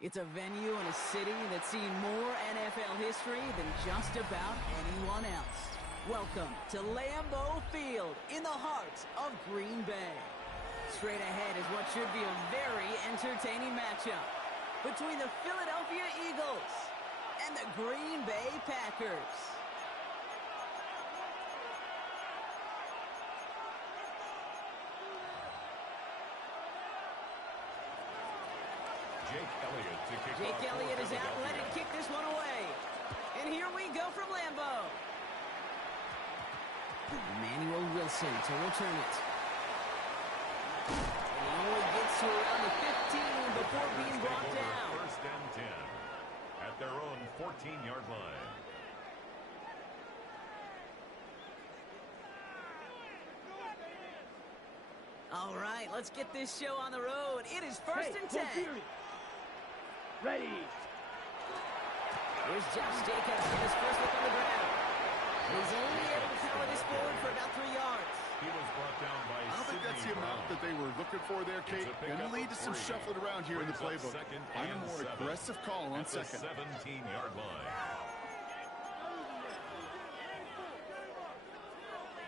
It's a venue and a city that's seen more NFL history than just about anyone else. Welcome to Lambeau Field in the heart of Green Bay. Straight ahead is what should be a very entertaining matchup between the Philadelphia Eagles and the Green Bay Packers. Jake Elliott is out and ready to kick this one away. And here we go from Lambeau. Emmanuel Wilson to return it. And he only gets to around the 15 before being brought down. First and 10 at their own 14-yard line. All right, let's get this show on the road. It is first and 10. Ready. Here's Josh Jacobs in his first look on the ground. He's only able to power this forward for about 3 yards. He was brought down by I don't think that's the amount that they were looking for there, Kate. Going to lead to some shuffling around here in the playbook. Find a more aggressive call on second. 17-yard line.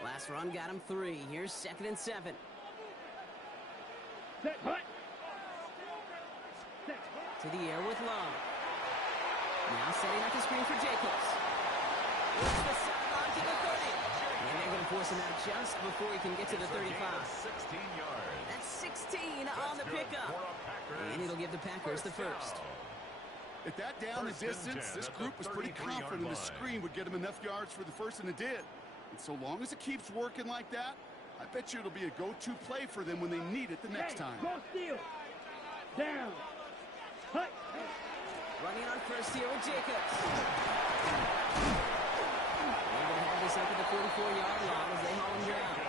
Last run got him 3. Here's 2nd and 7. Set, hut. To the air with Love. Now setting up the screen for Jacobs. Looks the sideline to the 30. And they're going to force him out just before he can get to the 35. 16 yards. That's 16 on the pickup. And it'll give the Packers the first. At that down the distance, this group was pretty confident the screen would get him enough yards for the first, and it did. And so long as it keeps working like that, I bet you it'll be a go-to play for them when they need it the next time. Go steal. Down. Hut. Running on first here with Jacobs. They're going to have this up at the 44-yard line as they haul him down.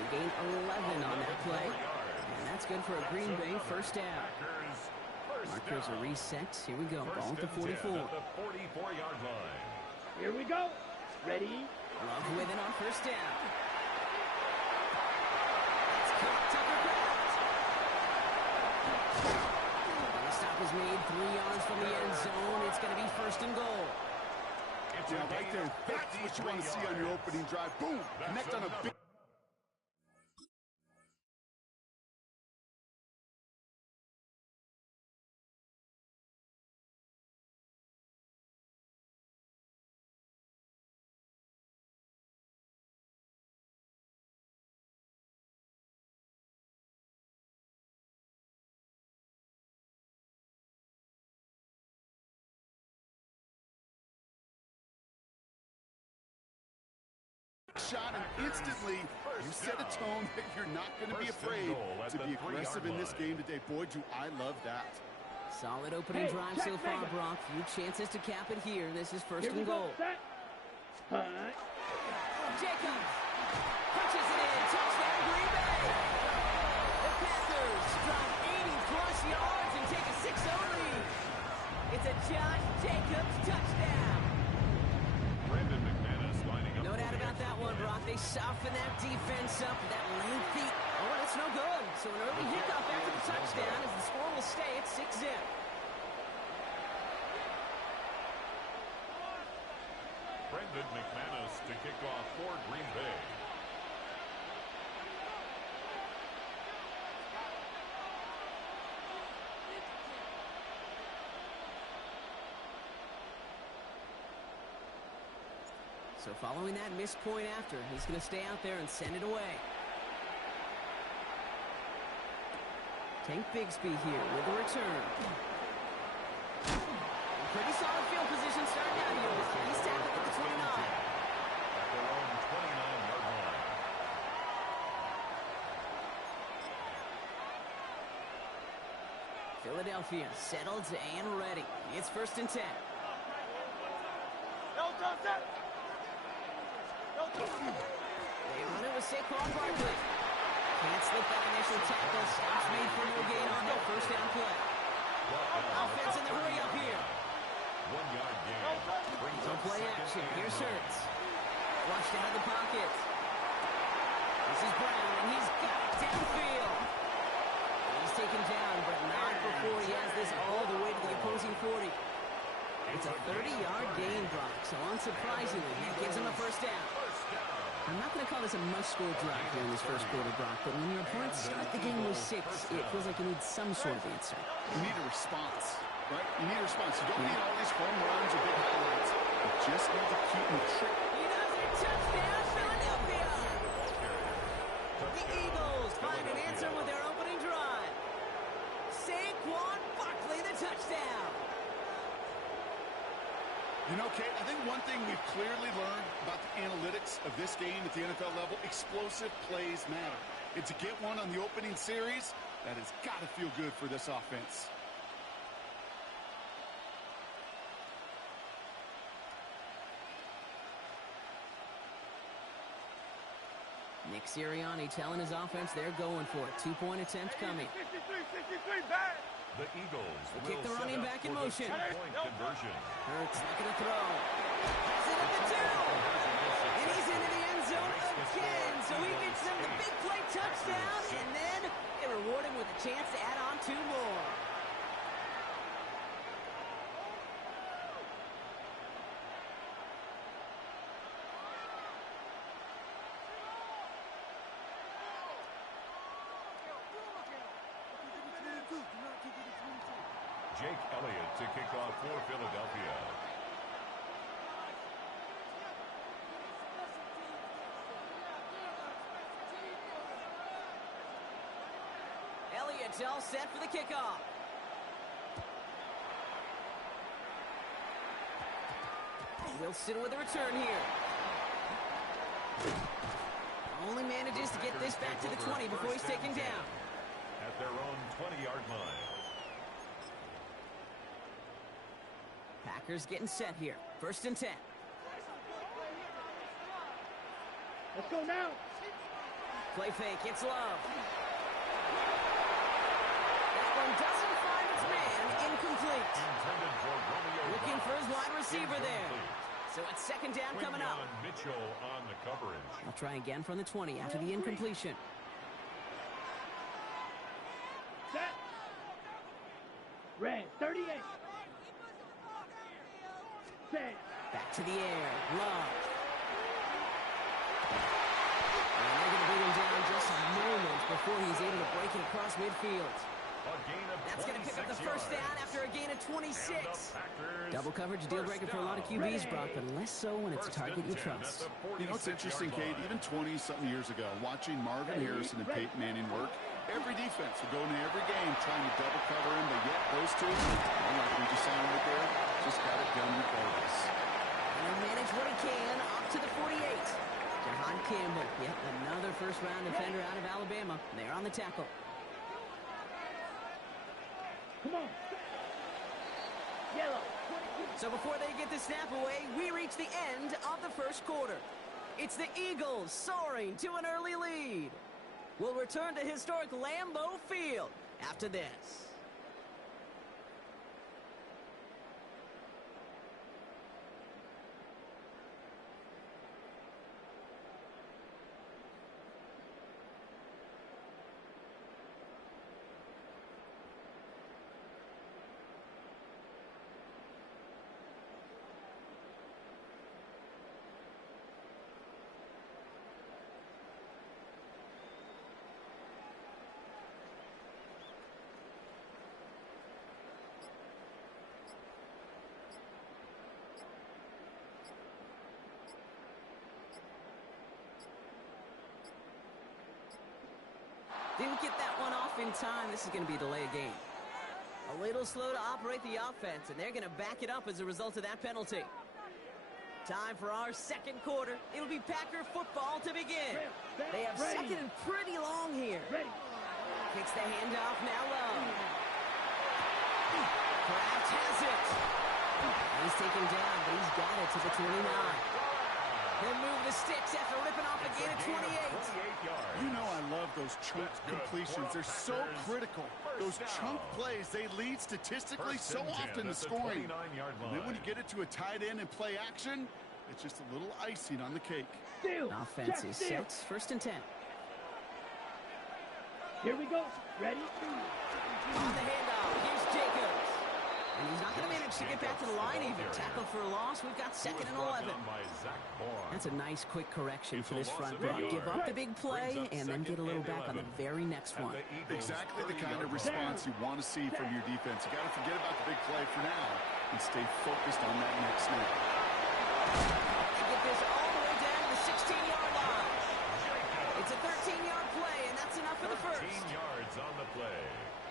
They gain 11 on that play. And that's good for a Green Bay first down. Markers are reset. Here we go. Ball at the 44. The 44-yard line. Here we go. Ready. Love with it on first down. That's caught. Tucker Craft. And the stop is made 3 yards from the end zone. It's going to be first and goal. Yeah, right there. That's what you want to see on your opening drive. Boom. Connect on a big... shot, and instantly you set a tone that you're not going to be afraid to be aggressive in this game today. Boy, do I love that. Solid opening drive so far, Brock. Few chances to cap it here. This is first and goal. Jacobs punches it in. Touchdown, Green Bay. The Packers drive 80-plus yards and take a 6-0 lead. It's a Josh Jacobs touchdown. Brandon McManus lining up. No doubt about that one, Brock. They soften that defense up. That lengthy. Oh, that's no good. So an early hiccup after the touchdown as the score will stay at 6-0. Brandon McManus to kick off for Green Bay. So following that missed point after, he's going to stay out there and send it away. Tank Bigsby here with a return. Pretty solid field position starting out here. He's tackled at the 29. At their own 29-yard line. Philadelphia settled and ready. It's first and 10. They run it with Saquon Barkley. Can't slip that initial tackle. Stops made for no gain on that first down play. Offense in the hurry up here. 1-yard gain. No play action. Here's Hurts. Flushed out of the pocket. This is Brown, and he's got it downfield. He's taken down, but not before he has this all the way to the opposing 40. It's a 30-yard gain, Brock, so unsurprisingly, that gives him a first down. I'm not going to call this a must-score drive here in this first quarter, Brock, but when your opponents start the game with 6, it feels like you need some sort of answer. You need a response, right? You need a response. You don't need all these home runs or big highlights. You just need to keep them tricky. He does it! Touchdown, Philadelphia! The Eagles find an answer with their opening drive. Saquon Barkley, the touchdown. You know, Kate, I think one thing we've clearly learned about the analytics of this game at the NFL level, explosive plays matter. And to get one on the opening series, that has got to feel good for this offense. Nick Sirianni telling his offense they're going for it. 2-point attempt coming. 63, back. The Eagles They kick the running back in motion. Two-point conversion. Hurts looking to throw. Has it at the 2. And he's into the end zone again. So he gets them the big play touchdown. And then they reward him with a chance to add on 2 more. Jake Elliott to kick off for Philadelphia. Elliott's all set for the kickoff. Wilson with a return here. Only manages to get this back to the 20 before he's taken down. At their own 20-yard line. Packers getting set here. 1st and 10. Let's go now. Play fake. It's Love. That one doesn't find its man. Incomplete. Intended for Romeo Looking for his wide receiver there. Incomplete. So it's 2nd down coming up. Mitchell on the coverage. I'll try again from the 20 after the incompletion. Set. Red, 38. Set. Back to the air. Love. And they're going to bring him down just moments before he's able to break it across midfield. A gain of That's going to pick up the 1st down after a gain of 26. Double coverage deal breaker for a lot of QBs, Brock, but less so when it's a target you trust. You know, it's interesting, Kate, even 20-something years ago, watching Marvin Harrison and Peyton Manning work, every defense would go into every game trying to double cover him, but yet those two, like we just saw right there, just got it done regardless. And he'll manage what he can up to the 48. Jahan Campbell, yep, another first-round defender out of Alabama. They're on the tackle. Come on. Yellow. So before they get the snap away, we reach the end of the first quarter. It's the Eagles soaring to an early lead. We'll return to historic Lambeau Field after this. Didn't get that one off in time. This is going to be a delay of game. A little slow to operate the offense, and they're going to back it up as a result of that penalty. Time for our second quarter. It'll be Packer football to begin. They have 2nd and pretty long here. Kicks the handoff, now Love. Kraft has it. He's taken down, but he's got it to the 29. He'll move the sticks after ripping off a gain of 28. You know I love those chunk completions. They're so critical. Those chunk plays, they lead statistically so often to scoring. And then when you get it to a tight end and play action, it's just a little icing on the cake. Offense is set. 1st and 10. Here we go. Ready? On the handoff, here's Jacobs. And he's not going to manage to get back to the line even. Tackle for a loss. We've got 2nd and 11. That's a nice quick correction for this front run. Give up the big play and then get a little back on the very next one. Exactly the kind of response you want to see from your defense. You got to forget about the big play for now and stay focused on that next snap. They get this all the way down to the 16-yard line. It's a 13-yard play, and that's enough for the first. 13 yards on the play.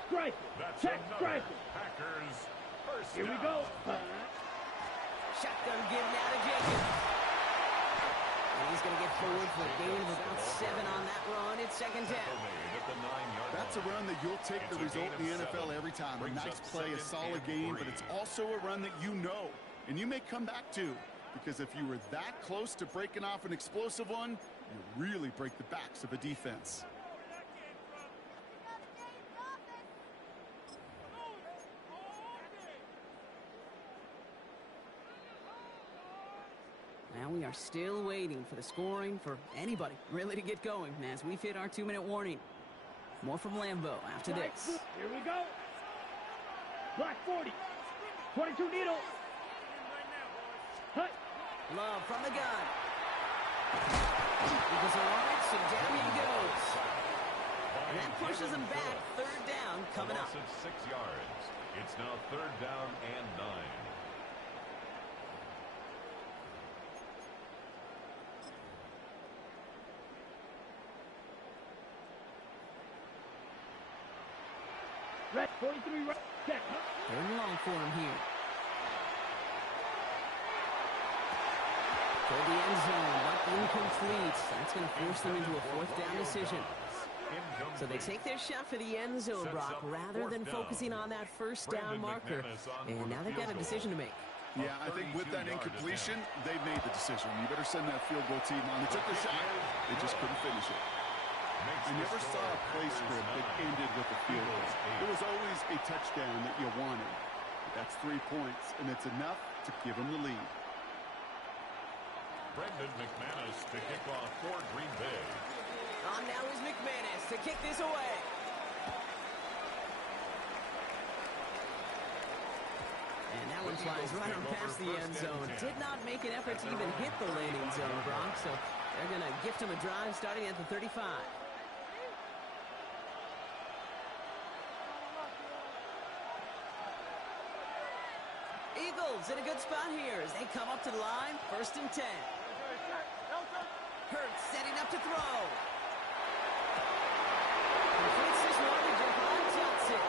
Strike. That's Check. another Strike. Packers first Here we down. go. Shotgun give now to Jacobs. And he's going to get forward for a gain of about 7 on that run. It's 2nd down. That's a run that you'll take the result in the NFL every time. A nice play, a solid game, but it's also a run that you know, and you may come back to, because if you were that close to breaking off an explosive one, you really break the backs of a defense. Now we are still waiting for the scoring for anybody really to get going as we've hit our 2-minute warning. More from Lambeau after this. Here we go. Black 40. 22 needle. Hut. Love from the gun. Eagles are on it, so down he goes. And that pushes him back. 3rd down coming up. 6 yards. It's now 3rd down and 9. Red 43 right. Check. 3rd and long for him here. Toward the end zone, but incomplete. That's going to force them into a 4th down decision. So they take their shot for the end zone, Brock, rather than focusing on that 1st down marker. And now they've got a decision to make. Yeah, I think with that incompletion, they've made the decision. You better send that field goal team on. They took the shot. They just couldn't finish it. I never saw a play script that ended with a field goal. There was always a touchdown that you wanted. But that's 3 points, and it's enough to give them the lead. Brendan McManus to kick off for Green Bay. On now is McManus to kick this away. And that one flies right on past the end zone. Did not make an effort to even hit the landing zone, Brock. So they're going to gift him a drive starting at the 35. Eagles in a good spot here as they come up to the line. 1st and 10. Hurts setting up to throw. Completes this one to Jahan Johnson.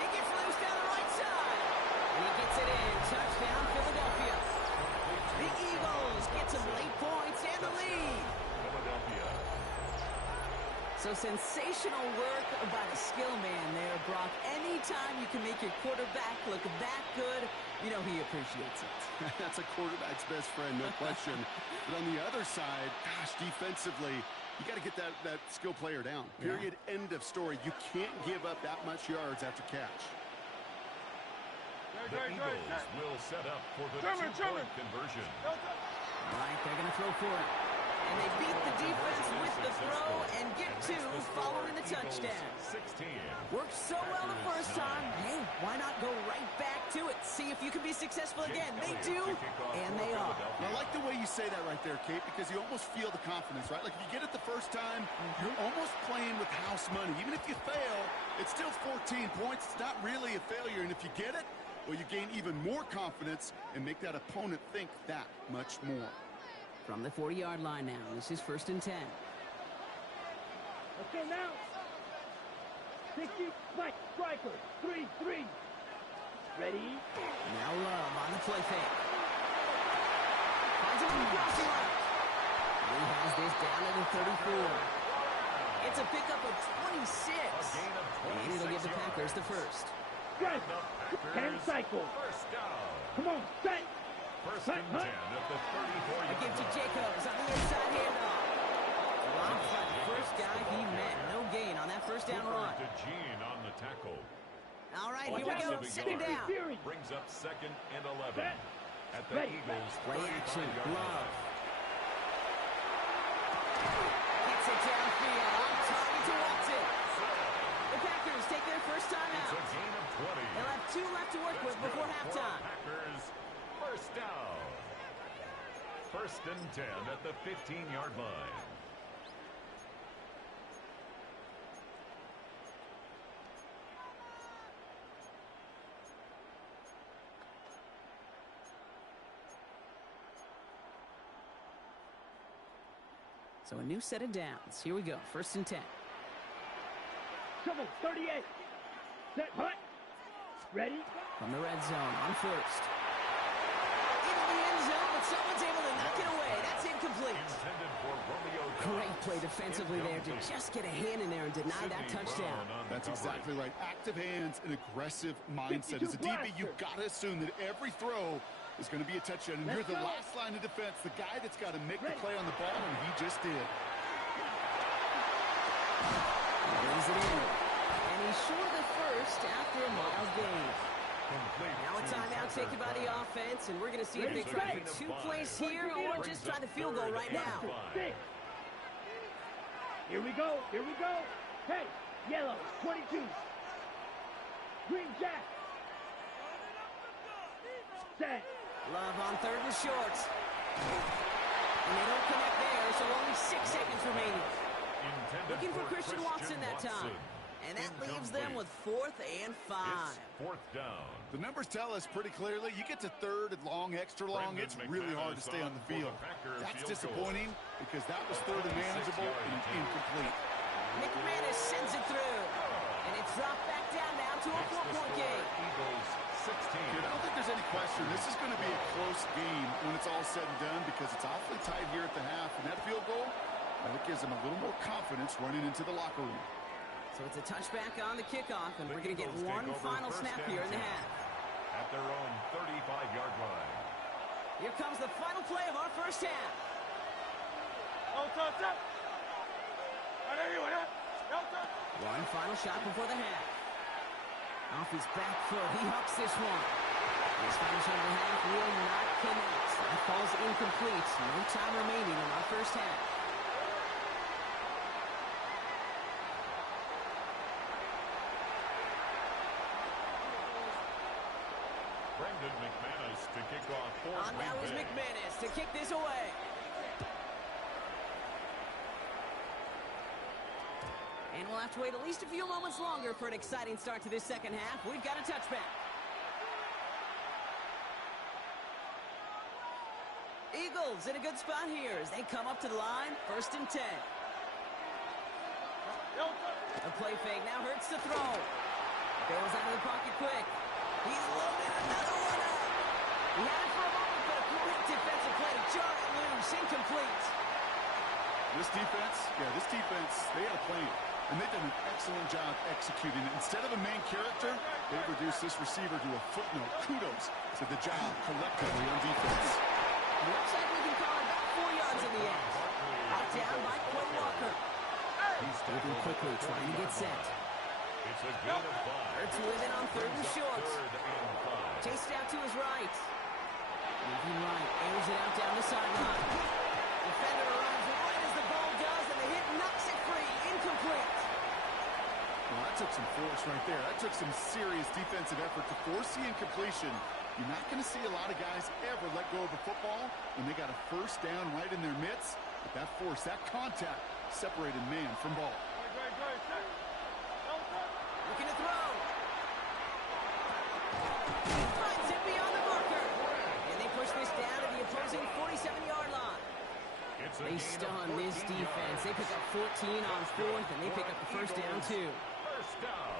He gets loose down the right side. And he gets it in. Touchdown, Philadelphia. The Eagles get some late points and the lead. Philadelphia. So sensational work by the skill man there, Brock. Anytime you can make your quarterback look that good, you know he appreciates it. That's a quarterback's best friend, no question. But on the other side, gosh, defensively, you got to get that skill player down. Period. Yeah. End of story. You can't give up that much yards after catch. The Eagles will set up for the two-point conversion. All right, they're going to throw for it. And they beat the defense with the throw and get 2 following the touchdown. 16. Worked so well the first time. Hey, why not go right back to it? See if you can be successful again. They do, and they are. I like the way you say that right there, Kate, because you almost feel the confidence, right? Like if you get it the first time, you're almost playing with house money. Even if you fail, it's still 14 points. It's not really a failure. And if you get it, well, you gain even more confidence and make that opponent think that much more. From the 40-yard line now, this is 1st and 10. Let's go now. 60, Mike, striker, 3-3. Ready? Now Love on the play fake. Finds him on the crossing line. He has this down at the 34. It's a pickup of 26. And it'll give the Packers the first. Right. Hand cycle. First down. Come on, set. 1st and 10 at the 34-yard A give to Jacobs on the inside handoff. Blocked by the first guy he met. No gain on that 1st down run. To Gene on the tackle. All right, here we go. 2nd down. Brings up 2nd and 11. At the Eagles' Play action. 35-yard Love. line. Gets it downfield. On target to Watson. and 10 at the 15-yard line. So a new set of downs. Here we go. 1st and 10. Trouble, 38. Set, hut. Ready? From the red zone on 1st. Into the end zone, but someone's able to knock it away. That's incomplete. Intended for Romeo Dobbs. Great play defensively there to just get a hand in there and deny that touchdown. That's exactly right. Active hands and aggressive mindset. As a DB, you've got to assume that every throw is going to be a touchdown. And you're the last line of defense, the guy that's got to make the play on the ball, and he just did. Brings it in. And he's short of the first after a mild gain. Now a timeout taken by the offense, and we're going to see if they try for 2 plays here or just try the field goal right now. Here we go. Here we go. Hey, yellow, 22. Green jack. Set. Love on 3rd and short. And they don't connect there, so only 6 seconds remaining. Looking for Christian Watson that time. And that leaves them with 4th and 5. It's 4th down. The numbers tell us pretty clearly, you get to 3rd and long, extra long, it's really hard to stay on the field. That's disappointing because that was 3rd and manageable and incomplete. McManus sends it through. And it's dropped back down now to a 4-point game. Eagles 16. I don't think there's any question. This is going to be a close game when it's all said and done because it's awfully tight here at the half. And that field goal, that gives them a little more confidence running into the locker room. So it's a touchback on the kickoff, and we're going to get one final snap here in the half. At their own 35-yard line. Here comes the final play of our first half. One final shot before the half. Off his back foot, he hucks this one. His final shot of the half will not connect. That falls incomplete. No time remaining in our first half. McManus to kick off for That was McManus to kick this away. And we'll have to wait at least a few moments longer for an exciting start to this second half. We've got a touchback. Eagles in a good spot here as they come up to the line. 1st and 10. A play fake now hurts to throw. Bails out of the pocket quick. He's loaded another one up. He had it for a moment, but a great defensive play to jar it loose. Incomplete. This defense, they had a plan. And they've done an excellent job executing it. Instead of a main character, they've reduced this receiver to a footnote. Kudos to the job collectively on defense. Looks like we can call it about 4 yards in the end. Out down by Quay Walker. He's moving quickly, trying to get set. It's a gain of 5. Hurts with it on 3rd and short. 3rd and 5. Chased out to his right. Moving right, airs it out down the sideline. Defender arrives right as the ball does, and the hit knocks it free. Incomplete. Well, that took some force right there. That took some serious defensive effort to force the incompletion. You're not going to see a lot of guys ever let go of the football when they got a first down right in their midst. But that force, that contact, separated man from ball. Looking to throw. Finds it beyond the marker. And they push this down to the opposing 47-yard line. They stun this defense. They pick up 14 on 4th, and they pick up the first down, too.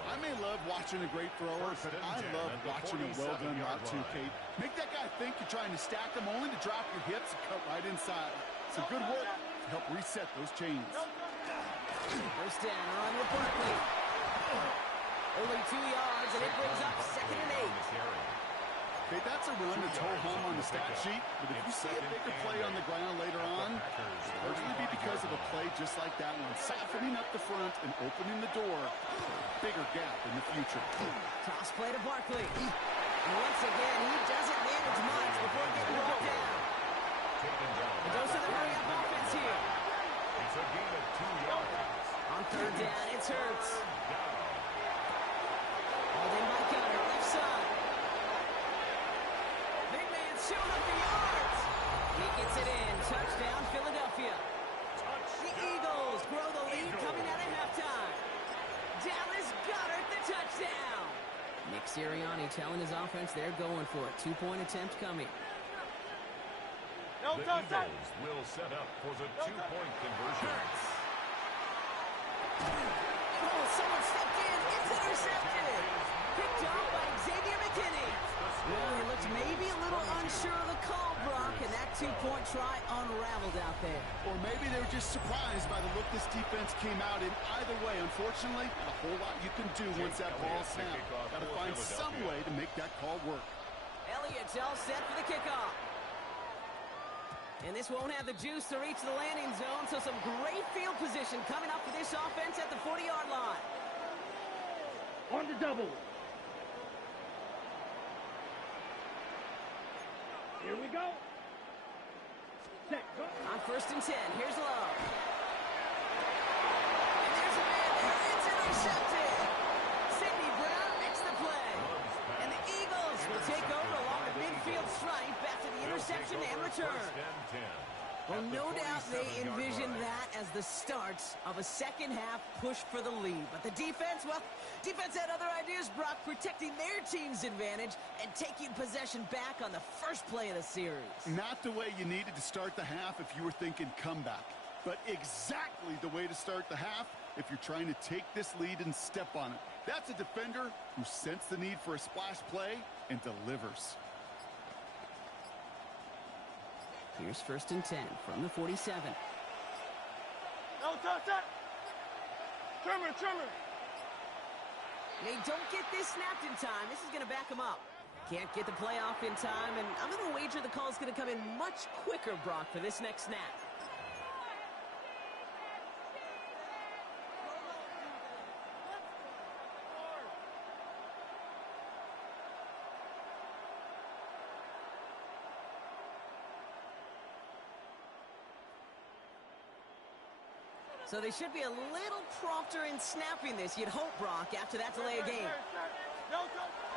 I may love watching a great thrower, but I love watching a well-done route, too, Kate. Make that guy think you're trying to stack him, only to drop your hips and cut right inside. Some good work to help reset those chains. First down on with Barkley. Only 2 yards, and it brings up 2nd and 8. Okay, that's a run that's ho-hum on the stat sheet, but if you see a bigger play on the ground later on, it'll largely be because of a play just like that one, softening up the front and opening the door for a bigger gap in the future. Toss play to Barkley. And once again, he doesn't manage much before getting brought down. It goes to the hurry-up offense here. It's a gain of 2 yards. On 3rd down, it's Hurts. Hauled in by Cutter, left side. Big man showing up the yards. He gets Gets it in. Touchdown, Philadelphia. The Eagles grow the lead coming out of halftime. Dallas Goedert the touchdown. Nick Sirianni telling his offense they're going for it. 2-point attempt coming. The Eagles will set up for the 2-point conversion. Oh, someone stepped in. It's intercepted. Picked off by Xavier McKinney. Well, he looked maybe a little unsure of the call, Brock, and that 2-point try unraveled out there. Or maybe they were just surprised by the look this defense came out in. Either way, unfortunately, not a whole lot you can do once that ball snapped. Got to find some way to make that call work. Elliott's all set for the kickoff. And this won't have the juice to reach the landing zone, so some great field position coming up for this offense at the 40-yard line. On the double. Here we go. Set, go. On 1st and 10, here's Love. And there's a man there. It's intercepted. Sidney Brown makes the play. And the Eagles will take over along the midfield stripe after the interception and return. Well, no doubt they envisioned that as the start of a second-half push for the lead. But the defense, well, defense had other ideas, Brock, protecting their team's advantage and taking possession back on the first play of the series. Not the way you needed to start the half if you were thinking comeback, but exactly the way to start the half if you're trying to take this lead and step on it. That's a defender who sensed the need for a splash play and delivers. Here's 1st and 10 from the 47. No, touch. Trimmer. They don't get this snapped in time. This is going to back them up. Can't get the playoff in time, and I'm going to wager the call is going to come in much quicker, Brock, for this next snap. So they should be a little prompter in snapping this, you'd hope, Brock, after that delay of game.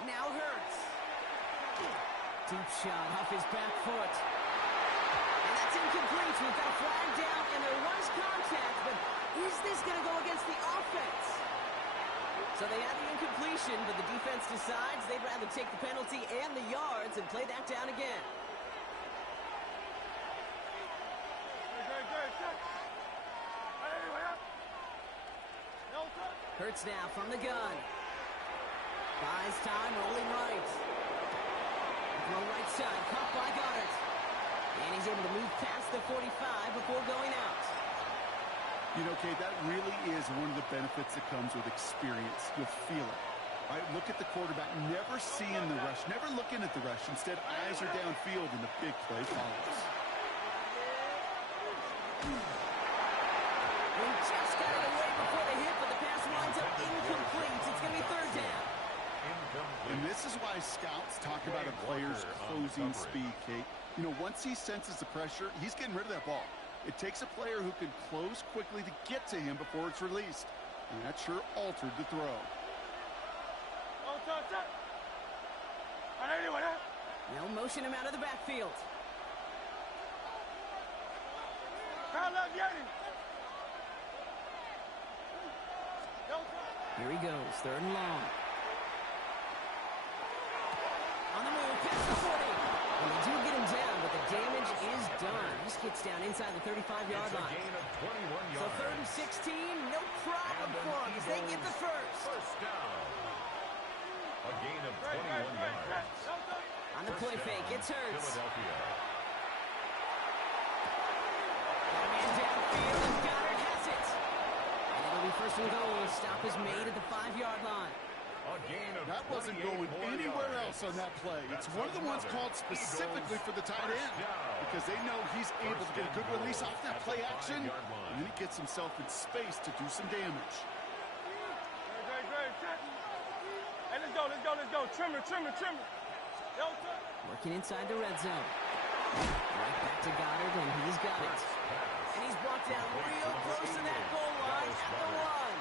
Now Hurts. Deep shot off his back foot. And that's incomplete. We've got a flag down, and there was contact, but is this going to go against the offense? So they had the incompletion, but the defense decides they'd rather take the penalty and the yards and play that down again. Hurts now from the gun. Buys time, rolling right. Throw right side, caught by Goddard. And he's able to move past the 45 before going out. You know, Kate, that really is one of the benefits that comes with experience. You'll feel it. All right, look at the quarterback, never seeing the rush, never looking at the rush. Instead, eyes are downfield, and the big play follows. He just got it away before the hit, but the pass winds up incomplete. It's going to be 3rd down. And this is why scouts talk about a player's closing speed, Kate. You know, once he senses the pressure, he's getting rid of that ball. It takes a player who can close quickly to get to him before it's released. And that sure altered the throw. They'll motion him out of the backfield. Here he goes, 3rd and long. On the move, past the 40. And they do get him down, but the damage is done. He gets down inside the 35-yard line. So 3rd and 16, no problem for them as they get the first. First down. A gain of 21 yards. On the play fake, it's Hurts. Philadelphia. Got a man downfield, and Goddard has it. And it'll be 1st and goal. Stop is made at the 5-yard line. A gain of That wasn't going anywhere else on that play. It's one of the ones called specifically for the tight end because they know he's able to get a good release off that play action, and then he gets himself in space to do some damage. Hey, let's go. Trimmer. Working inside the red zone. Right back to Goddard, and he's got it. And he's brought down real close to that goal line at the 1.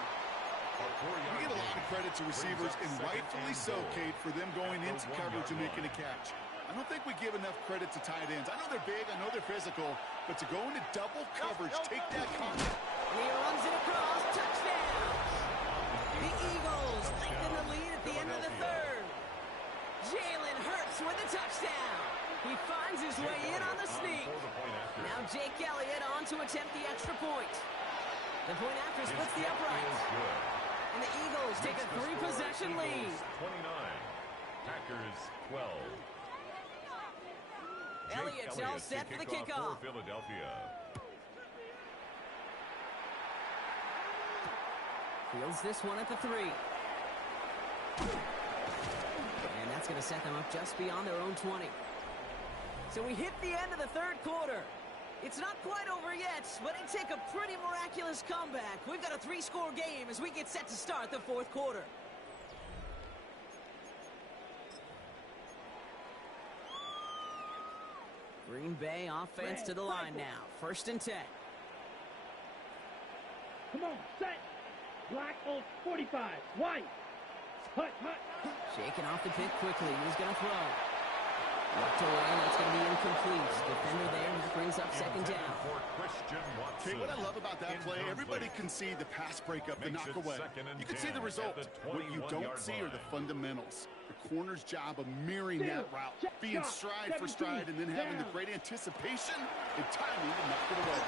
We get a lot of credit to receivers, and rightfully so, Kate, for them going into coverage and making a catch. I don't think we give enough credit to tight ends. I know they're big, I know they're physical, but to go into double coverage, take that contact. He runs it across, touchdown! The Eagles lengthen the lead at the end of the third. Jalen Hurts with a touchdown. He finds his way in on the sneak. Now Jake Elliott on to attempt the extra point. The point after splits the uprights. And the Eagles take a 3-possession lead. 29. Packers 12. Elliott's all set for the kickoff. For Philadelphia. Fields this one at the 3. And that's going to set them up just beyond their own 20. So we hit the end of the third quarter. It's not quite over yet, but it take a pretty miraculous comeback. We've got a 3-score game as we get set to start the fourth quarter. Green Bay offense to the line now. 1st and 10. Come on, set. Black Old 45. White. Hut, hut. Shaking off the pick quickly. He's going to throw. Locked away, and that's going to be incomplete. Defender there, and that brings up 2nd down. Okay, what I love about that play, everybody can see the pass breakup, the knock away. You can see the result. What you don't see are the fundamentals. The corner's job of mirroring that route, being stride for stride, and then having the great anticipation and timing to knock it away.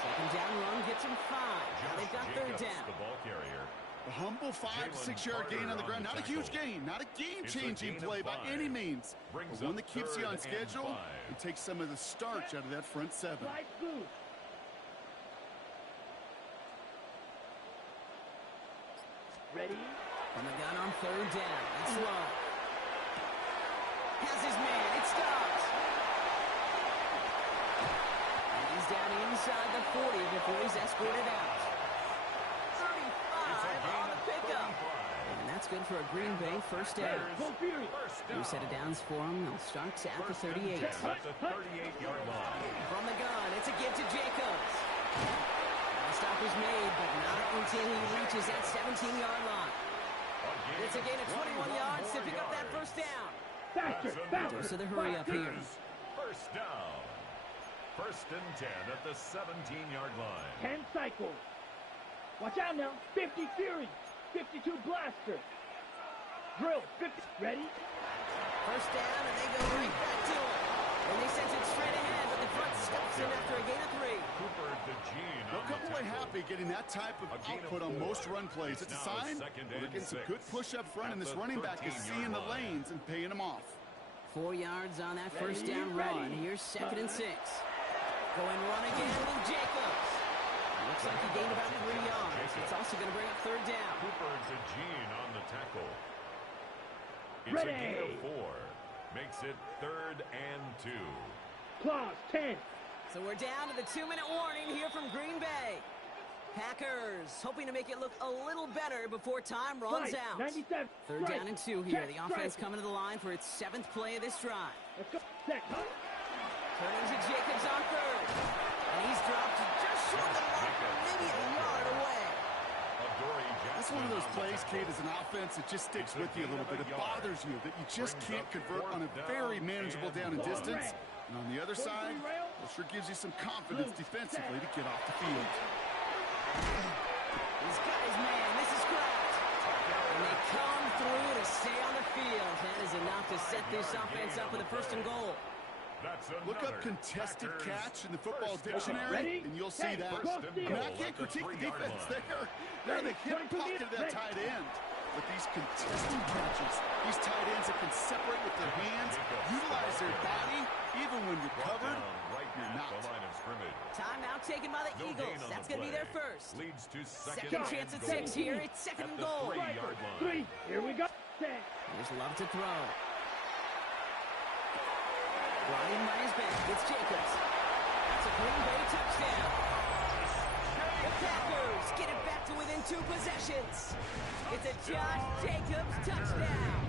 2nd down run gets him 5. Now they've got 3rd down. The ball carrier. A humble 5 to 6 yard gain on the ground. Not a huge gain, not a game-changing play by any means. But one that keeps you on schedule and takes some of the starch out of that front 7. Ready? From the gun on 3rd down. It's low. Has his man. It stops. And he's down inside the 40 before he's escorted out. 35 on the pickup. And that's good for a Green Bay 1st down. New set of downs for him. They'll start at the 38. At the 38-yard line. From the gun, it's a give to Jacobs. The stop is made, but not until he reaches that 17-yard line. It's a gain of 21 yards to pick up that 1st down. Faster. Dose of the hurry up here. 1st down. 1st and 10 at the 17-yard line. 10 cycles. Watch out now. 50 Fury. 52 Blaster. Drill. 50. Ready? 1st down, and they go right back to it. And they send it straight ahead, but the front stops him after a gain of 3. Cooper DeJean. They'll come away happy getting that type of output on most run plays. It's a sign they're getting some good push up front, and this running back is seeing the lanes and paying them off. 4 yards on that 1st down run. Here's 2nd and 6. Go and run again with Jacobs. Looks like he gained about 3 yards. It's also going to bring up 3rd down. Cooper DeJean on the tackle. It's a gain of 4. Makes it 3rd and 2. Claws, 10. So we're down to the 2-minute warning here from Green Bay. Packers hoping to make it look a little better before time runs out. 97. 3rd down and 2 here. The offense coming to the line for its 7th play of this drive. Let's go. Set. Turning to Jacobs on 3rd. And he's dropped just short of the marker, maybe a yard away. That's one of those plays, Kate, as an offense that just sticks with you a little bit. It bothers you that you just can't convert on a very manageable down and distance. And on the other side, it sure gives you some confidence defensively to get off the field. He's got his man. This is Kraft. And they come through to stay on the field. That is enough to set this offense up with a 1st and goal. Look up contested catch in the football dictionary, and you'll see that. I mean, I can't critique the defense. They're in the hip pocket of that tight end. But these contested catches, these tight ends that can separate with their hands, utilize their body, even when you're covered, you're not. Timeout taken by the Eagles. That's going to be their 1st. Leads to 2nd chance at 6 here. It's 2nd and goal. 3. Here we go. Here's Love to throw. Riding by his back, it's Jacobs. That's a Green Bay touchdown. The Packers get it back to within 2 possessions. It's a Josh Jacobs touchdown.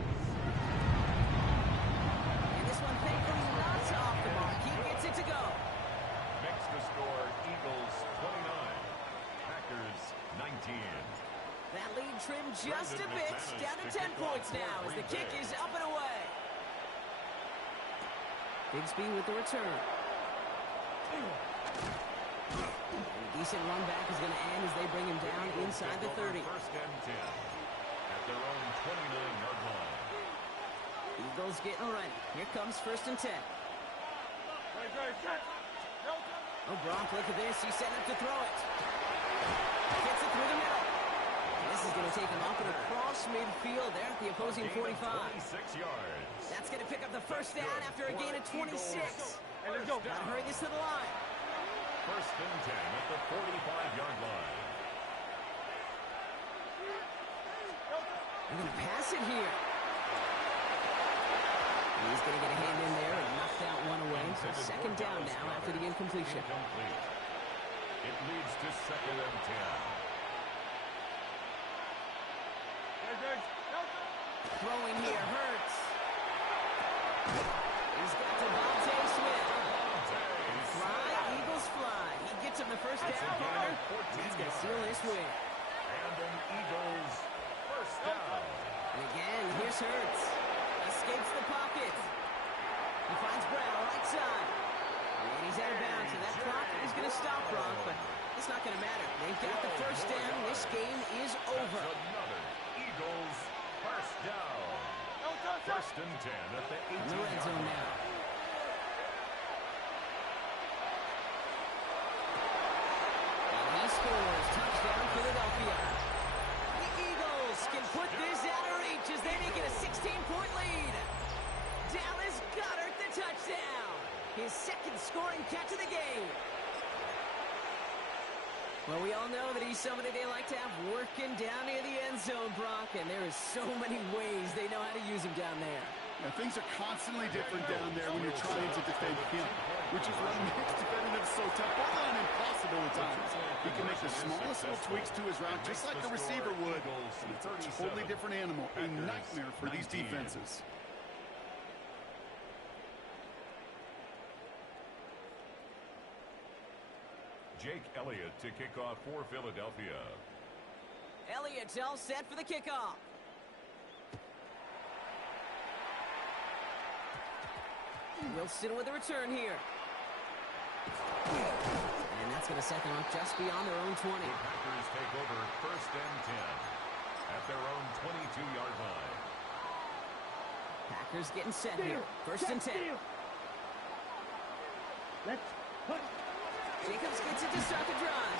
And this one thankfully not off the mark. He gets it to go. Makes the score Eagles 29, Packers 19. That lead trimmed just a bit, down to 10 points now as the kick is up and away. Bigsby with the return. And a decent run back is going to end as they bring him down inside the 30. First and 10 at their own 29-yard line. Eagles getting ready. Here comes first and 10. Oh, Gronk, look at this. He's setting up to throw it. Gets it through the middle. And this is going to take him off and across midfield there at the opposing 45. 26 yards. That's going to pick up the first down after a gain of 26. Hey, let's go. Gotta hurry this to the line. First and 10 at the 45-yard line. They're going to pass it here. He's going to get a hand in there and knock that one away. So second down now after the incompletion. Incomplete. It leads to second and 10. Throwing here hurts. He's got Devontae Smith. Fly, Eagles fly. He gets him the first down, partner. He's going to seal this win. And an Eagles first down. And again, here's Hurts. Escapes the pocket. He finds Brown right side. And he's out of bounds. And that clock is going to stop Gronk, but it's not going to matter. They've got the first down. This game is over. Another Eagles first down. First and 10 at the 18-yard line. In the red zone now. And he scores. Touchdown, Philadelphia. The Eagles can put this out of reach as they make it a 16-point lead. Dallas Goedert the touchdown. His second scoring catch of the game. Well, we all know that he's somebody they like to have working down near the end zone, Brock, and there is so many ways they know how to use him down there. Now, things are constantly different down there when you're trying to defend him, which is what makes defending him so tough, borderline impossible at times. He can make the smallest little tweaks to his route, just like a receiver would. And it's a totally different animal, a nightmare for these defenses. Jake Elliott to kick off for Philadelphia. Elliott's all set for the kickoff. Wilson with the return here. And that's going to set them up just beyond their own 20. The Packers take over first and 10 at their own 22-yard line. Packers getting set here. First and 10. Let's put. Jacobs gets it to start the drive.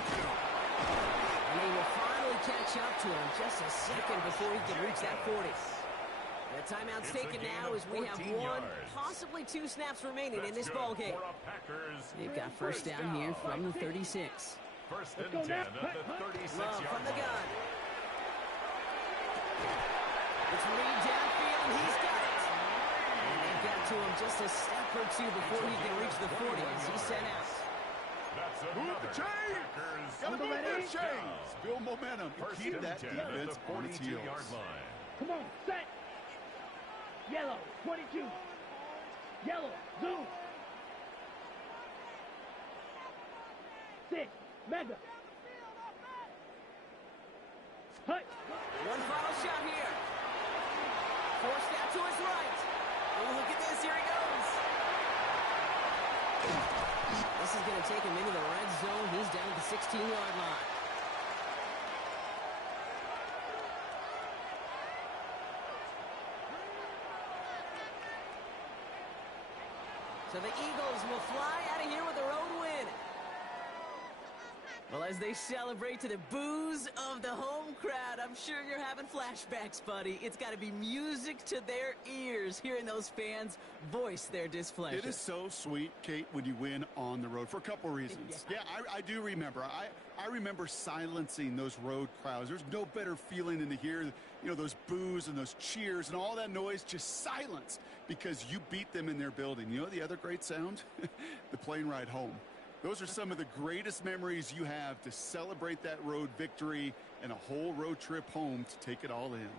And they will finally catch up to him just a second before he can reach that 40. The timeout's taken now as we have one, possibly two snaps remaining in this ball game. They've got first down here from the 36. First and 10 at the 36-yard from the line. gun. It's Reed downfield, and he's got it. And they've got to him just a step or two before he can reach the 40 as he's sent out. That's Move the chains! Gotta move the chains! Build momentum and keep that defense on its heels. Line. Come on, set. Yellow, 22. Yellow, zoom. 6, mega. Hut. One final shot here. Forced out to his right. Oh, look at this. Here he goes. This is going to take him into the red zone. He's down at the 16-yard line. So the Eagles will fly out of here with a road win. Well, as they celebrate to the boos of the home crowd, I'm sure you're having flashbacks, buddy. It's got to be music to their ears, hearing those fans voice their displeasure. It is so sweet, Kate, when you win on the road for a couple reasons. Yeah, I do remember. I remember silencing those road crowds. There's no better feeling than to hear, those boos and those cheers and all that noise just silenced because you beat them in their building. You know the other great sound? The plane ride home. Those are some of the greatest memories you have to celebrate that road victory and a whole road trip home to take it all in.